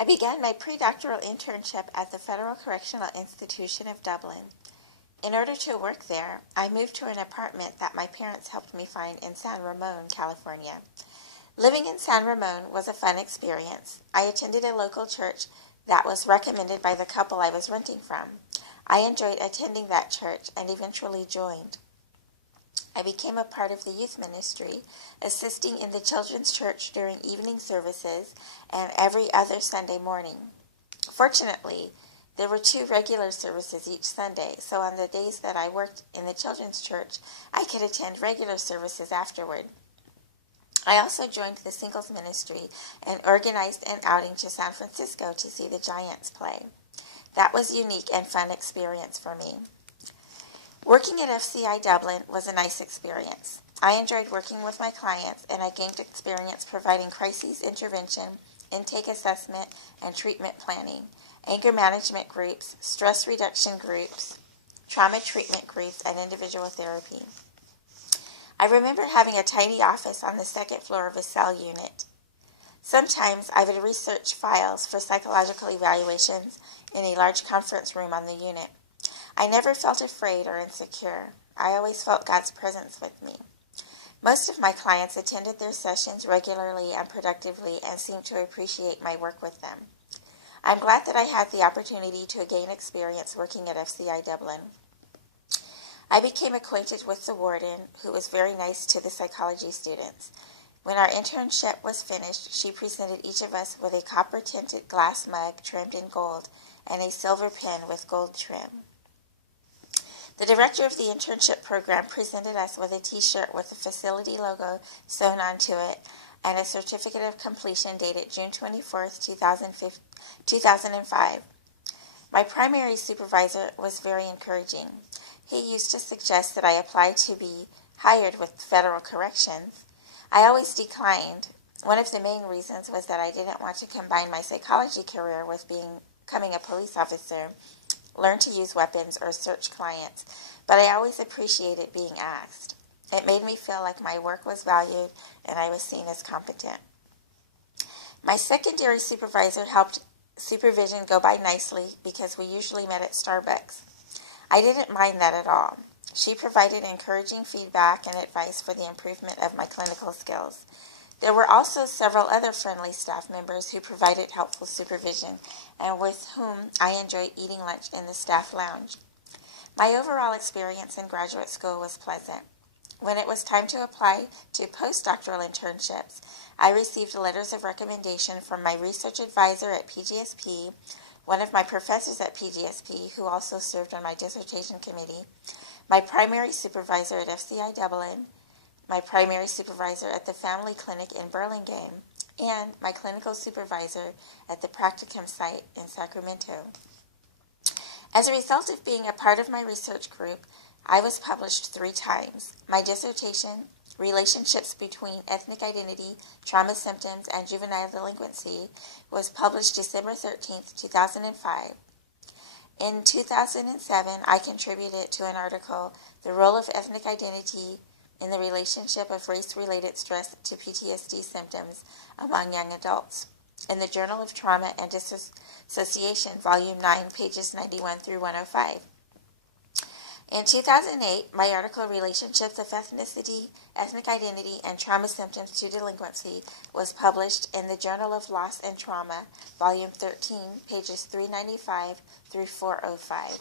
I began my pre-doctoral internship at the Federal Correctional Institution of Dublin. In order to work there, I moved to an apartment that my parents helped me find in San Ramon, California. Living in San Ramon was a fun experience. I attended a local church that was recommended by the couple I was renting from. I enjoyed attending that church and eventually joined. I became a part of the youth ministry, assisting in the children's church during evening services and every other Sunday morning. Fortunately, there were 2 regular services each Sunday, so on the days that I worked in the children's church, I could attend regular services afterward. I also joined the singles ministry and organized an outing to San Francisco to see the Giants play. That was a unique and fun experience for me. Working at FCI Dublin was a nice experience. I enjoyed working with my clients, and I gained experience providing crisis intervention, intake assessment, and treatment planning, anger management groups, stress reduction groups, trauma treatment groups, and individual therapy. I remember having a tiny office on the 2nd floor of a cell unit. Sometimes I would research files for psychological evaluations in a large conference room on the unit. I never felt afraid or insecure. I always felt God's presence with me. Most of my clients attended their sessions regularly and productively and seemed to appreciate my work with them. I'm glad that I had the opportunity to gain experience working at FCI Dublin. I became acquainted with the warden, who was very nice to the psychology students. When our internship was finished, she presented each of us with a copper-tinted glass mug trimmed in gold and a silver pen with gold trim. The director of the internship program presented us with a t-shirt with the facility logo sewn onto it and a certificate of completion dated June 24, 2005. My primary supervisor was very encouraging. He used to suggest that I apply to be hired with federal corrections. I always declined. One of the main reasons was that I didn't want to combine my psychology career with becoming a police officer, learn to use weapons, or search clients, but I always appreciated being asked. It made me feel like my work was valued and I was seen as competent. My secondary supervisor helped supervision go by nicely because we usually met at Starbucks. I didn't mind that at all. She provided encouraging feedback and advice for the improvement of my clinical skills. There were also several other friendly staff members who provided helpful supervision and with whom I enjoyed eating lunch in the staff lounge. My overall experience in graduate school was pleasant. When it was time to apply to postdoctoral internships, I received letters of recommendation from my research advisor at PGSP, one of my professors at PGSP who also served on my dissertation committee, my primary supervisor at FCI Dublin, my primary supervisor at the family clinic in Burlingame, and my clinical supervisor at the practicum site in Sacramento. As a result of being a part of my research group, I was published 3 times. My dissertation, Relationships Between Ethnic Identity, Trauma Symptoms, and Juvenile Delinquency, was published December 13, 2005. In 2007, I contributed to an article, The Role of Ethnic Identity in the Relationship of Race-Related Stress to PTSD Symptoms Among Young Adults, in the Journal of Trauma and Dissociation, Volume 9, pages 91 through 105. In 2008, my article, Relationships of Ethnicity, Ethnic Identity, and Trauma Symptoms to Delinquency, was published in the Journal of Loss and Trauma, Volume 13, pages 395 through 405.